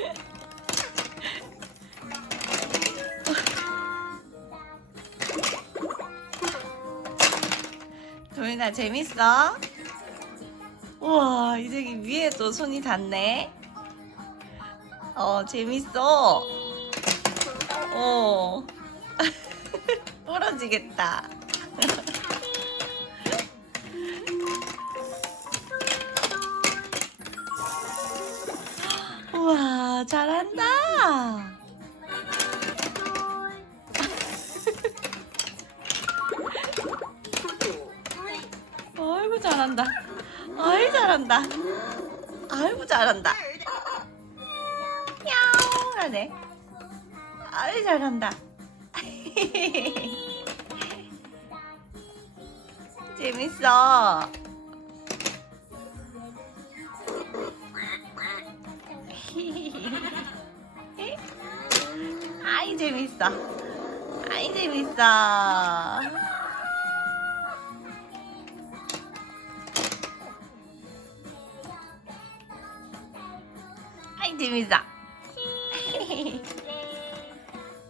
도윤아 재밌어? 우와 이제 위에 또 손이 닿네. 어 재밌어. 어. 부러지겠다. 잘한다. 아이고 잘한다. 아이 잘한다. 아이고 잘한다. 야옹 하네. 아이 잘한다. 재밌어. 아이 재밌어. 아이 재밌어. 아이 재밌어.